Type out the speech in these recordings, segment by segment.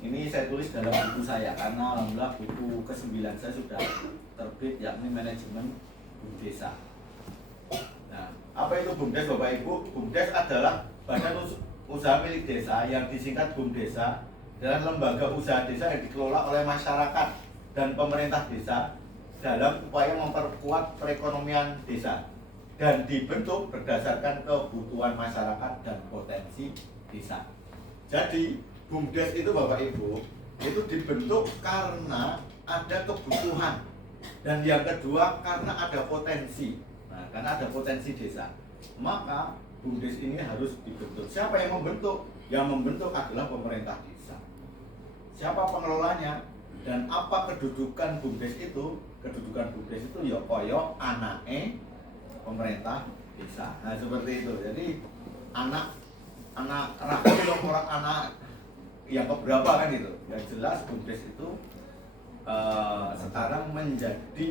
Ini saya tulis dalam buku saya karena alhamdulillah buku ke-9 saya sudah terbit, yakni manajemen BUMDESA. Nah, apa itu BUMDES Bapak Ibu? BUMDES adalah badan usaha milik desa yang disingkat BUMDESA, adalah lembaga usaha desa yang dikelola oleh masyarakat dan pemerintah desa dalam upaya memperkuat perekonomian desa dan dibentuk berdasarkan kebutuhan masyarakat dan potensi desa. Jadi BUMDES itu Bapak Ibu itu dibentuk karena ada kebutuhan, dan yang kedua karena ada potensi. Nah, karena ada potensi desa, maka BUMDES ini harus dibentuk. Siapa yang membentuk? Yang membentuk adalah pemerintah desa. Siapa pengelolanya dan apa kedudukan BUMDES itu? Kedudukan BUMDES itu ya koyo anake pemerintah desa. Nah, seperti itu. Jadi anak rakyat orang anak yang keberapa kan itu. Yang jelas BUMDES itu sekarang menjadi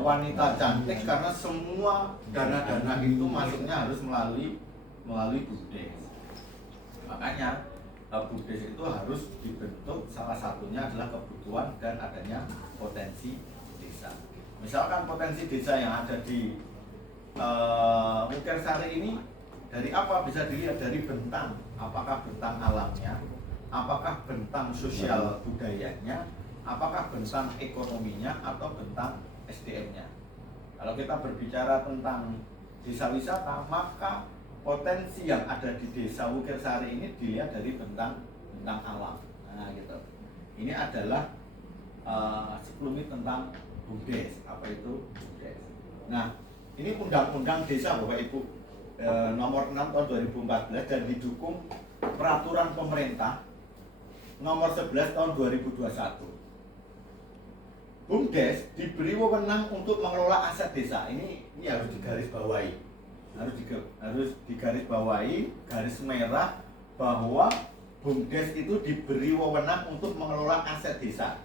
wanita cantik karena semua dana-dana itu masuknya harus melalui BUMDES. Makanya BUMDES itu harus dibentuk, salah satunya adalah kebutuhan dan adanya potensi desa. Misalkan potensi desa yang ada di Mukirsari ini dari apa? Bisa dilihat dari bentang, apakah bentang alamnya, apakah bentang sosial budayanya, apakah bentang ekonominya, atau bentang SDM-nya. Kalau kita berbicara tentang desa wisata, maka potensi yang ada di desa Mukirsari ini dilihat dari bentang alam. Nah, gitu. Ini adalah sekelumit tentang BUMDES. Apa itu BUMDES? Nah, ini undang-undang desa Bapak Ibu nomor 6 tahun 2014 dan didukung peraturan pemerintah nomor 11 tahun 2021. BUMDES diberi wewenang untuk mengelola aset desa. Ini harus digarisbawahi. Harus digarisbawahi, garis merah, bahwa BUMDES itu diberi wewenang untuk mengelola aset desa.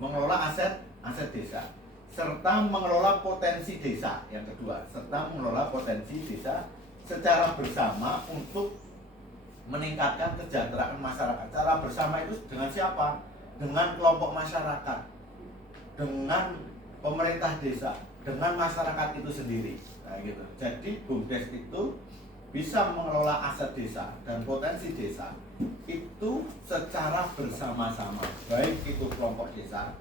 Mengelola aset desa serta mengelola potensi desa. Yang kedua, serta mengelola potensi desa secara bersama untuk meningkatkan kesejahteraan masyarakat. Cara bersama itu dengan siapa? Dengan kelompok masyarakat, dengan pemerintah desa, dengan masyarakat itu sendiri. Nah, gitu. Jadi BUMDES itu bisa mengelola aset desa dan potensi desa itu secara bersama-sama, baik itu kelompok desa,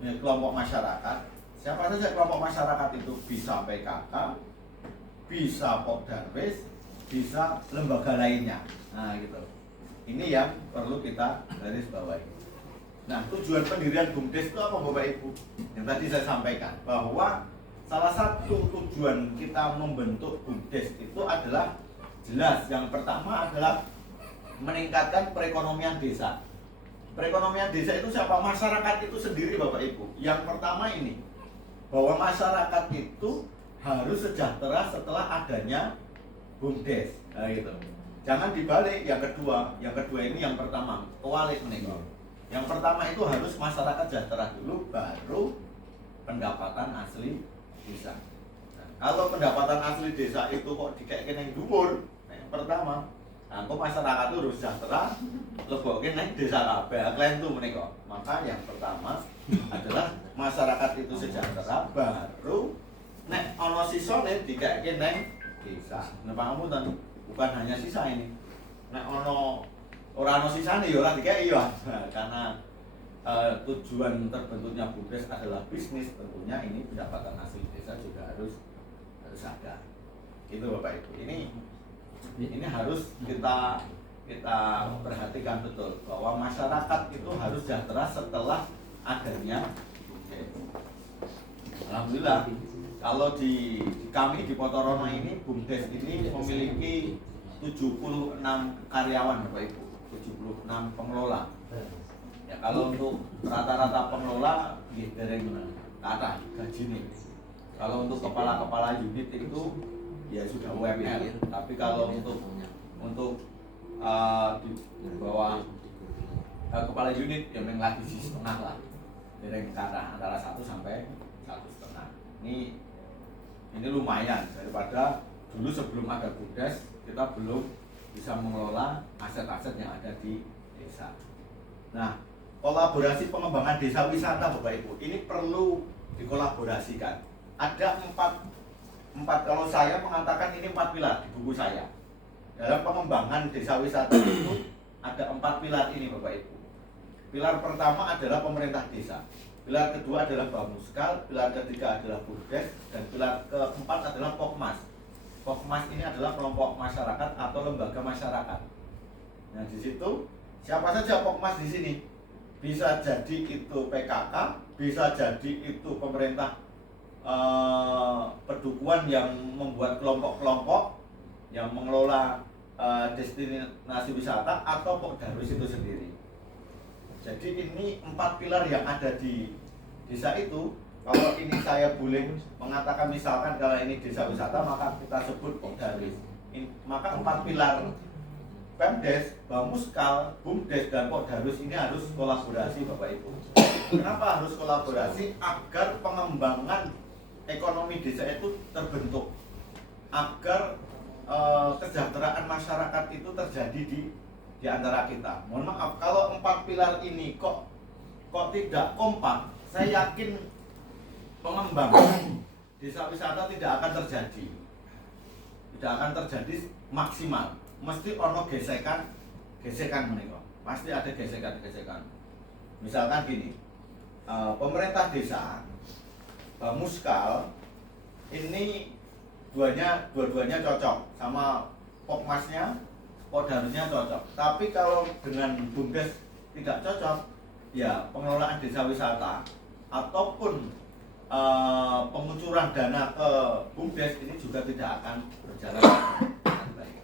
kelompok masyarakat. Siapa saja kelompok masyarakat itu, bisa PKK, bisa Pokdarwis, bisa lembaga lainnya. Nah, gitu. Ini yang perlu kita garis bawahi. Nah, tujuan pendirian BUMDES itu apa Bapak Ibu? Yang tadi saya sampaikan bahwa salah satu tujuan kita membentuk BUMDES itu adalah jelas. Yang pertama adalah meningkatkan perekonomian desa. Perekonomian desa itu siapa? Masyarakat itu sendiri Bapak Ibu. Yang pertama ini, bahwa masyarakat itu harus sejahtera setelah adanya BUMDES. Nah, gitu. Jangan dibalik. Yang kedua ini yang pertama, kewalik menengok. Yang pertama itu harus masyarakat sejahtera dulu, baru pendapatan asli desa. Nah, kalau pendapatan asli desa itu kok dikaitin yang dhuwur, yang pertama, nah, kok masyarakat itu harus sejahtera, lebokin neng desa kabeh, kalian tuh menika. Maka yang pertama adalah masyarakat itu sejahtera, baru nek ono sisone dikaitin neng desa. Nah, pangapunten, bukan hanya sisa ini. Nek ono ora ono sisane ya ora dikei ya. Karena tujuan terbentuknya BUMDES adalah bisnis, tentunya ini pendapatan asli desa juga harus ada. Itu Bapak Ibu. Ini harus kita perhatikan betul bahwa masyarakat itu harus sejahtera setelah adanya BUMDES. Alhamdulillah, kalau di kami di Potorono ini BUMDES ini memiliki 76 karyawan Bapak Ibu, 76 pengelola. Ya, kalau untuk rata-rata pengelola dari kata gaji nih. Kalau untuk kepala-kepala unit itu ya sudah UMR. Tapi kalau untuk di bawah kepala unit ya memang lagi setengah lah. Dari kata antara 1 sampai 1,5. Ini lumayan daripada dulu sebelum ada BUMDES kita belum bisa mengelola aset-aset yang ada di desa. Nah, kolaborasi pengembangan desa wisata Bapak Ibu ini perlu dikolaborasikan. Ada empat kalau saya mengatakan ini 4 pilar di buku saya. Dalam pengembangan desa wisata itu ada 4 pilar ini Bapak Ibu. Pilar pertama adalah pemerintah desa. Pilar kedua adalah Bamuskal, pilar ketiga adalah Bumdes, dan pilar keempat adalah Pokmas. Pokmas ini adalah kelompok masyarakat atau lembaga masyarakat. Nah, di situ siapa saja Pokmas di sini? Bisa jadi itu PKK, bisa jadi itu pemerintah pedukuhan yang membuat kelompok-kelompok yang mengelola destinasi wisata, atau Pokdarwis itu sendiri. Jadi ini 4 pilar yang ada di desa itu. Kalau ini saya boleh mengatakan misalkan kalau ini desa wisata, maka kita sebut Pokdarwis. Maka 4 pilar Pemdes, Bamuskal, Bumdes, dan Pokdarwis ini harus kolaborasi Bapak Ibu. Kenapa harus kolaborasi? Agar pengembangan ekonomi desa itu terbentuk, agar kesejahteraan masyarakat itu terjadi di antara kita. Mohon maaf kalau 4 pilar ini kok tidak kompak, saya yakin pengembangan desa wisata tidak akan terjadi maksimal. Mesti ono gesekan menika. Pasti ada gesekan. Misalkan gini, pemerintah desa, Bamuskal ini dua-duanya cocok, sama Pokmasnya, Pokdarwisnya cocok. Tapi kalau dengan Bumdes tidak cocok, ya pengelolaan desa wisata ataupun pengucuran dana ke Bumdes ini juga tidak akan berjalan dengan baik.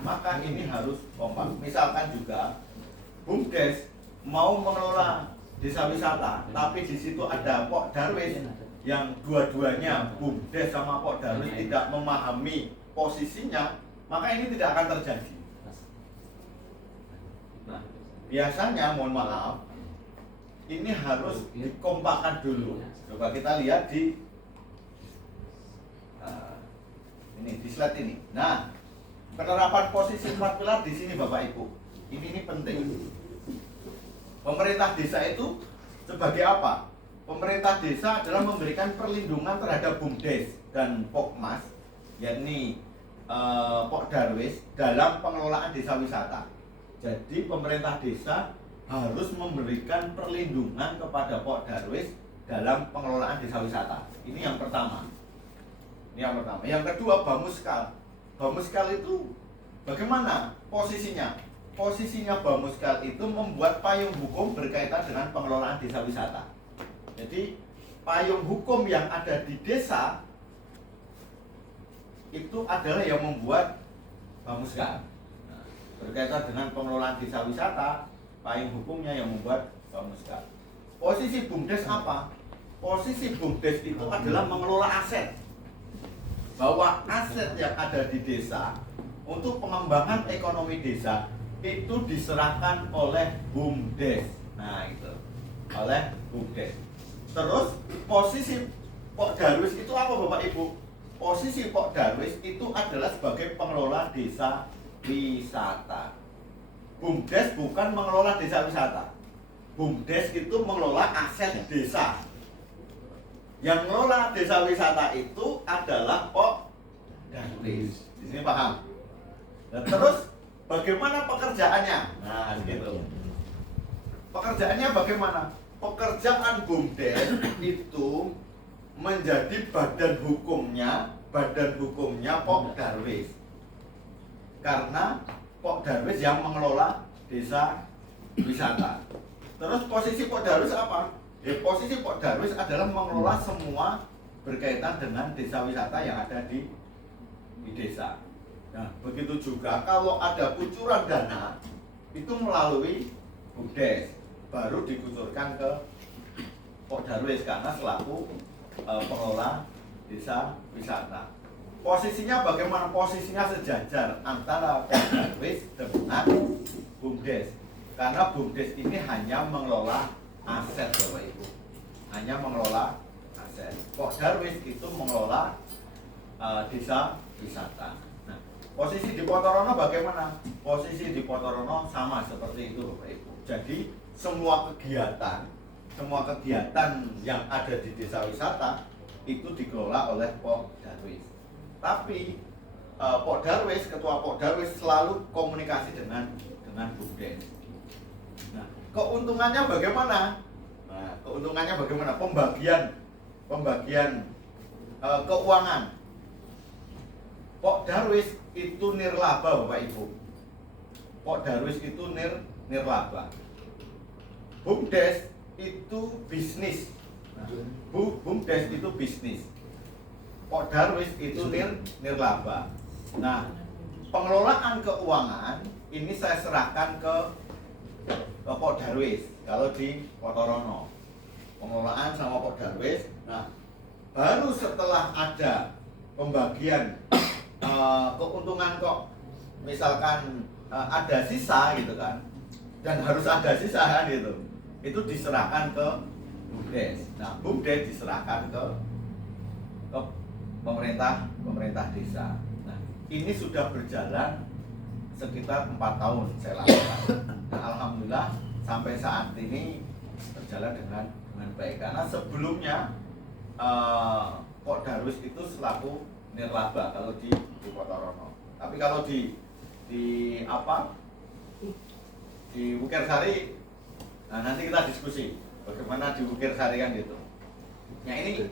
Maka ini harus kompak. Misalkan juga Bumdes mau mengelola desa wisata, tapi di situ ada Pokdarwis yang dua-duanya Bumdes sama Pokdarwis tidak memahami posisinya, maka ini tidak akan terjadi. Nah, biasanya mohon maaf, ini harus dikompakkan dulu. Coba kita lihat di slide ini. Nah, penerapan posisi 4 pilar di sini Bapak Ibu. Ini penting. Pemerintah desa itu sebagai apa? Pemerintah desa adalah memberikan perlindungan terhadap Bumdes dan Pokmas, yakni Pokdarwis, dalam pengelolaan desa wisata. Jadi pemerintah desa harus memberikan perlindungan kepada Pokdarwis dalam pengelolaan desa wisata. Ini yang pertama. Yang kedua, Bamuskal. Bamuskal itu bagaimana posisinya? Posisinya Bamuskal itu membuat payung hukum berkaitan dengan pengelolaan desa wisata. Jadi payung hukum yang ada di desa itu adalah yang membuat Bamuskal. Nah, berkaitan dengan pengelolaan desa wisata, payung hukumnya yang membuat Bamuskal. Posisi Bumdes apa? Posisi Bumdes itu adalah mengelola aset. Bahwa aset yang ada di desa untuk pengembangan ekonomi desa itu diserahkan oleh Bumdes. Nah, itu oleh Bumdes. Terus posisi Pokdarwis itu apa Bapak Ibu? Posisi Pokdarwis itu adalah sebagai pengelola desa wisata. Bumdes bukan mengelola desa wisata. Bumdes itu mengelola aset desa. Yang mengelola desa wisata itu adalah Pokdarwis. Di sini paham? Nah, terus bagaimana pekerjaannya? Nah, gitu. Pekerjaannya bagaimana? Pekerjaan Bumdes itu menjadi badan hukumnya Pokdarwis. Karena Pokdarwis yang mengelola desa wisata. Terus posisi Pokdarwis apa? Posisi Pokdarwis adalah mengelola semua berkaitan dengan desa wisata yang ada di desa. Nah, begitu juga kalau ada kucuran dana itu melalui Bumdes, baru dikucurkan ke Pokdarwis karena selaku pengelola desa wisata. Posisinya bagaimana? Posisinya sejajar antara Pokdarwis dengan Bumdes. Karena Bumdes ini hanya mengelola aset Bapak Ibu. Hanya mengelola aset. Pokdarwis itu mengelola desa wisata. Nah, Posisi di Potorono bagaimana? Posisi di Potorono sama seperti itu Bapak Ibu. Jadi semua kegiatan yang ada di desa wisata itu dikelola oleh Pok Darwis. Tapi Pok Darwis, ketua Pok Darwis selalu komunikasi dengan BUMDes. Nah, keuntungannya bagaimana? Pembagian keuangan. Pok Darwis itu nirlaba Bapak Ibu. Pok Darwis itu nirlaba. BUMDes itu bisnis. BUMDes itu bisnis. Pok Darwis itu nirlaba. Nah, pengelolaan keuangan ini saya serahkan ke Pok Darwis kalau di Potorono. Pengelolaan sama Pok Darwis. Nah, baru setelah ada pembagian keuntungan kok, misalkan ada sisa gitu kan, dan harus ada sisa kan gitu, itu diserahkan ke BUMDes. Nah, BUMDes diserahkan ke pemerintah desa. Nah, ini sudah berjalan sekitar 4 tahun saya lakukan. Nah, alhamdulillah sampai saat ini berjalan dengan baik, karena sebelumnya Pok Darwis itu selaku nirlaba kalau di Potorono. Tapi kalau di Wukirsari, nah nanti kita diskusi bagaimana di Wukirsari kan gitu. Nah, ini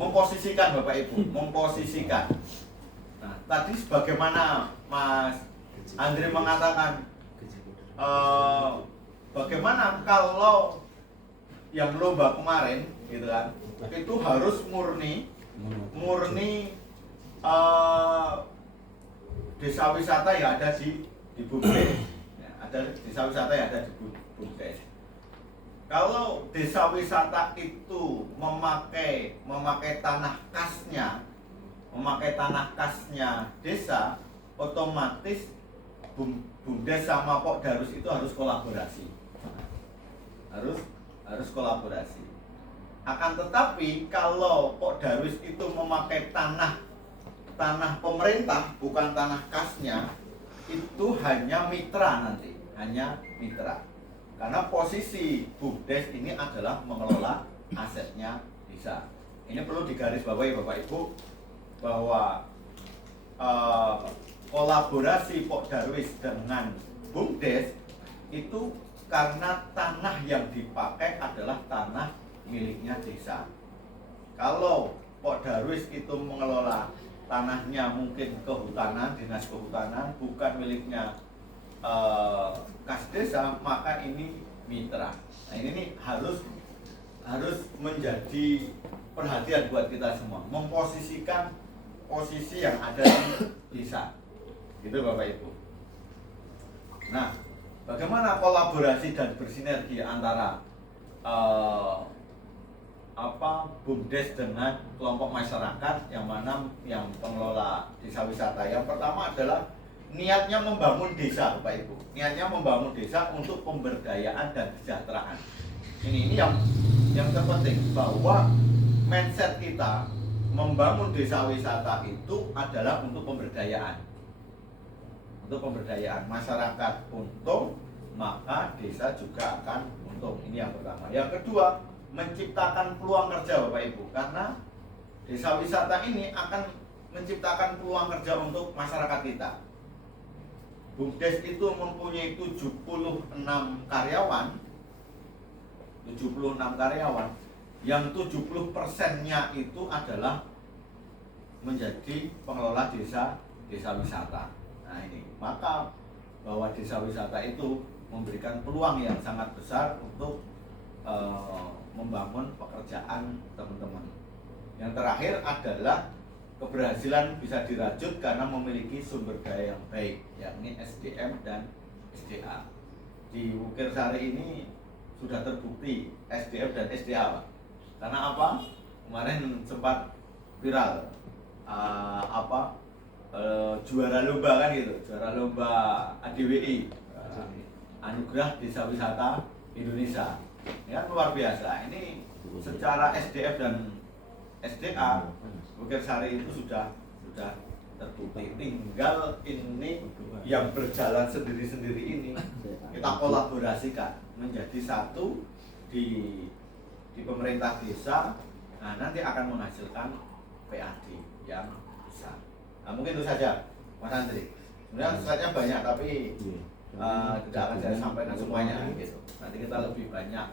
memposisikan Bapak Ibu, memposisikan. Nah, tadi sebagaimana Mas Andre mengatakan, bagaimana kalau yang lomba kemarin gitu kan, itu harus murni desa wisata yang ada di BUMDes. Ya, ada desa wisata yang ada di BUMDes. Kalau desa wisata itu memakai tanah kasnya desa, otomatis BUMDes sama Pok Darwis itu harus kolaborasi. Harus kolaborasi. Akan tetapi kalau Pok Darwis itu memakai tanah pemerintah, bukan tanah kasnya, itu hanya mitra nanti, hanya mitra. Karena posisi BUMDes ini adalah mengelola asetnya desa. Ini perlu digarisbawahi Bapak Ibu bahwa kolaborasi Pok Darwis dengan BUMDes itu karena tanah yang dipakai adalah tanah miliknya desa. Kalau Pok Darwis itu mengelola tanahnya mungkin kehutanan, dinas kehutanan, bukan miliknya kas desa, maka ini mitra. Nah, ini harus menjadi perhatian buat kita semua, memposisikan posisi yang ada di desa. Gitu Bapak Ibu. Nah, bagaimana kolaborasi dan bersinergi antara BUMDes dengan kelompok masyarakat yang mana yang pengelola desa wisata? Yang pertama adalah niatnya membangun desa Bapak Ibu. Niatnya membangun desa untuk pemberdayaan dan kesejahteraan. Ini yang terpenting, bahwa mindset kita membangun desa wisata itu adalah untuk pemberdayaan. Untuk pemberdayaan masyarakat untung, maka desa juga akan untung. Ini yang pertama. Yang kedua, menciptakan peluang kerja Bapak Ibu, karena desa wisata ini akan menciptakan peluang kerja untuk masyarakat kita. BUMDes itu mempunyai 76 karyawan, yang 70%-nya itu adalah menjadi pengelola desa wisata. Nah, ini maka bahwa desa wisata itu memberikan peluang yang sangat besar untuk membangun pekerjaan teman-teman. Yang terakhir adalah keberhasilan bisa dirajut karena memiliki sumber daya yang baik, yakni SDM dan SDA. Di Wukirsari ini sudah terbukti SDM dan SDA, Pak. Karena apa? Kemarin sempat viral juara lomba kan gitu, juara lomba ADWI, Anugerah Desa Wisata Indonesia. Ya, luar biasa. Ini secara SDM dan SDA Wukirsari itu sudah terbukti. Tinggal ini yang berjalan sendiri-sendiri ini kita kolaborasikan menjadi satu di pemerintah desa. Nah, nanti akan menghasilkan PAD yang besar. Nah, mungkin itu saja Mas Andri. Sebenarnya slide-nya banyak tapi tidak akan saya sampaikan semuanya gitu. Nanti kita lebih banyak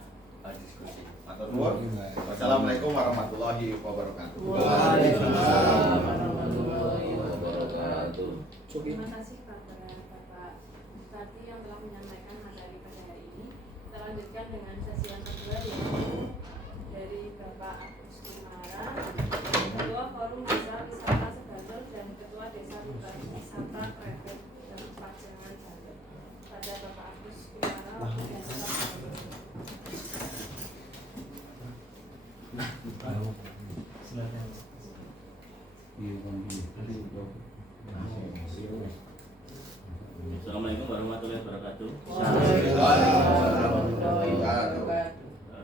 diskusi. Matur nuwun. Wassalamualaikum warahmatullahi wabarakatuh. Waalaikumsalam warahmatullahi wabarakatuh. Terima kasih kepada Bapak Bupati yang telah menyampaikan materi pada hari ini. Kita lanjutkan dengan sesi yang kedua yaitu dari Bapak Agus Kumara, Ketua Forum Desa Wisata Sebantul dan Ketua Desa Wisata Krefeld dan Pajangan Bantul. Pada Bapak Agus Kumara, waktu dan Assalamualaikum warahmatullahi wabarakatuh.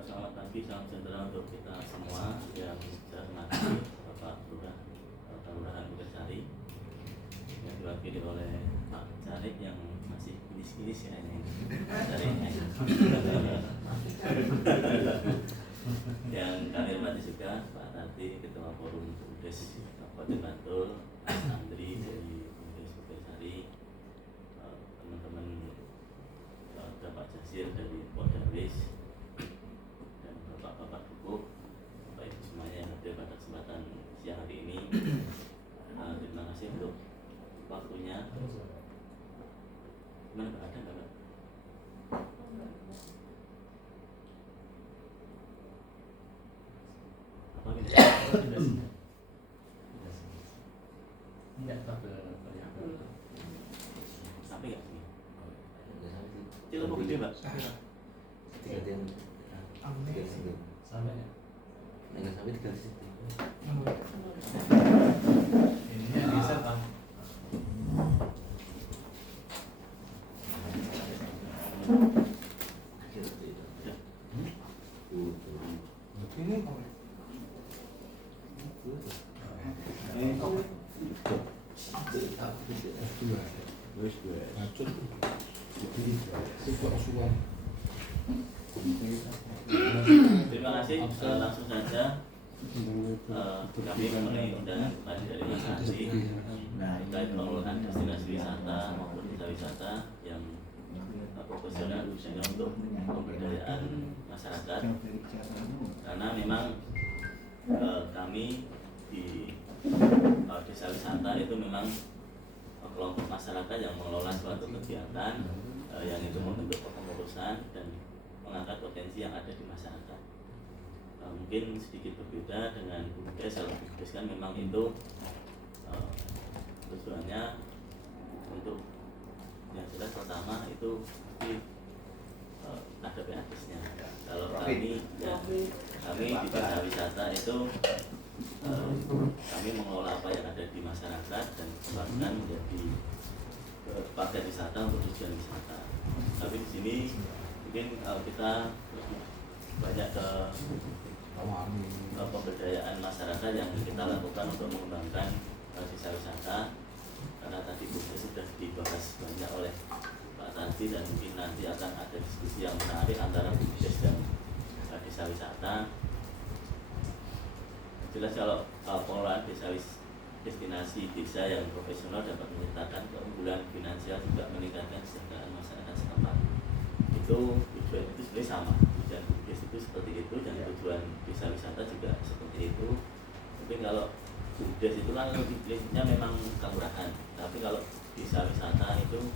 Selamat pagi, salam sejahtera untuk kita semua yang saya hormati Bapak Lurah Kelurahan Bukit yang diwakili oleh Pak Carik yang masih kinis-kinis ya ini. Yang kami hormati juga Pak Tati, Ketua Forum BUMDes Kabupaten Bantul, Mas Andri dari BUMDes Bukit, teman-teman Bapak Jasir dari Poldarwis, dan bapak-bapak dukung, bapak ibu semuanya yang hadir pada kesempatan siang hari ini. Terima kasih untuk waktunya. Gimana Pak, ada nggak Pak? Apa ini? Sampai nggak sini? Cilebuk gede Pak? Sampai ya? Enggak sampai 3 situ. Ini yang bisa Pak. Terima kasih. Langsung saja kami memenuhi undangan kembali dari Mas Andri terkait pengelolaan destinasi wisata maupun desa wisata yang profesional khususnya untuk pemberdayaan masyarakat, karena memang kami di desa wisata itu memang kelompok masyarakat yang mengelola suatu kegiatan yang itu membentuk kepengurusan dan mengangkat potensi yang ada di masyarakat. Mungkin sedikit berbeda dengan BUMDes. Kalau BUMDes kan memang itu tujuannya untuk yang jelas pertama itu ada PADes-nya. Kalau kami ya, kami di desa wisata itu kami mengelola apa yang ada di masyarakat dan bahkan menjadi paket wisata untuk tujuan wisata. Tapi di sini mungkin kita lebih banyak ke pemberdayaan masyarakat yang kita lakukan untuk mengembangkan desa wisata, karena tadi BUMDes sudah dibahas banyak oleh Pak Tati dan mungkin nanti akan ada diskusi yang menarik antara BUMDes dan desa wisata. Jelas kalau pengelolaan destinasi desa yang profesional dapat menciptakan keunggulan finansial, juga meningkatkan kesejahteraan masyarakat setempat. Itu tujuan itu sebenarnya sama, tujuan BUMDes itu seperti itu dan tujuan desa wisata juga seperti itu. Mungkin kalau BUMDes itu kan prinsipnya memang kelurahan, tapi kalau desa wisata itu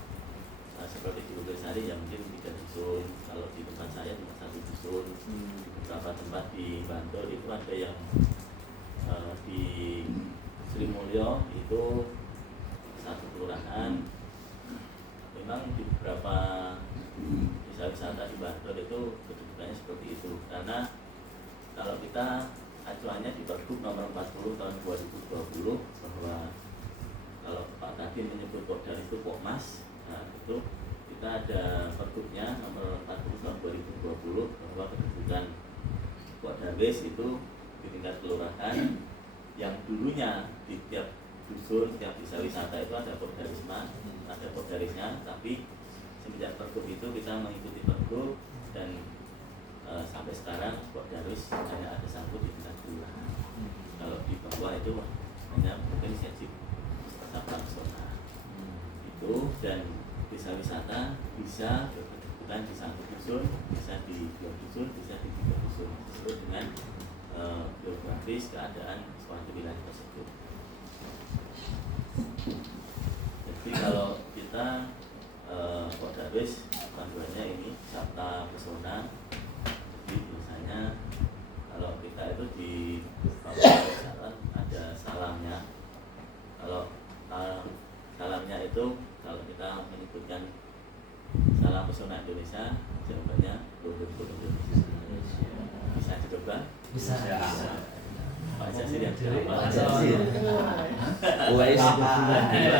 seperti di Bukit ya mungkin 3 dusun. Kalau di tempat saya cuma 1 dusun. Di beberapa tempat di Bantul itu ada yang di Sri Mulyo itu 1 kelurahan. Memang di beberapa desa wisata di Bantul itu kedudukannya seperti itu, karena kalau kita acuannya di Pergub nomor 40 tahun 2020 bahwa kalau Pak Tadi menyebut Pokdar itu Pokmas, nah itu kita ada Pergubnya nomor 40 tahun 2020 bahwa kedudukan Pokdarwis itu di tingkat kelurahan yang dulunya di tiap dusun, setiap desa wisata itu ada Pordarisma, ada Pordarisnya, tapi semenjak Pergub itu kita mengikuti Pergub dan sampai sekarang Pordaris hanya ada satu di tingkat kelurahan. Kalau di bawah itu hanya mungkin seksi wisata pesona itu, dan desa wisata bisa berkedudukan di satu dusun, bisa di 2 dusun, bisa di 3 dusun sesuai dengan geografis keadaan suatu wilayah tersebut. Jadi kalau kita Pordaris panduannya ini wisata pesona. Jadi biasanya kalau kita itu di bawah ada salamnya. Kalau salamnya itu kalau kita menyebutkan salam pesona Indonesia, jawabannya Luhur Indonesia. Bisa dicoba? Bisa. Pak Jasir yang jawab. Pak Jasir.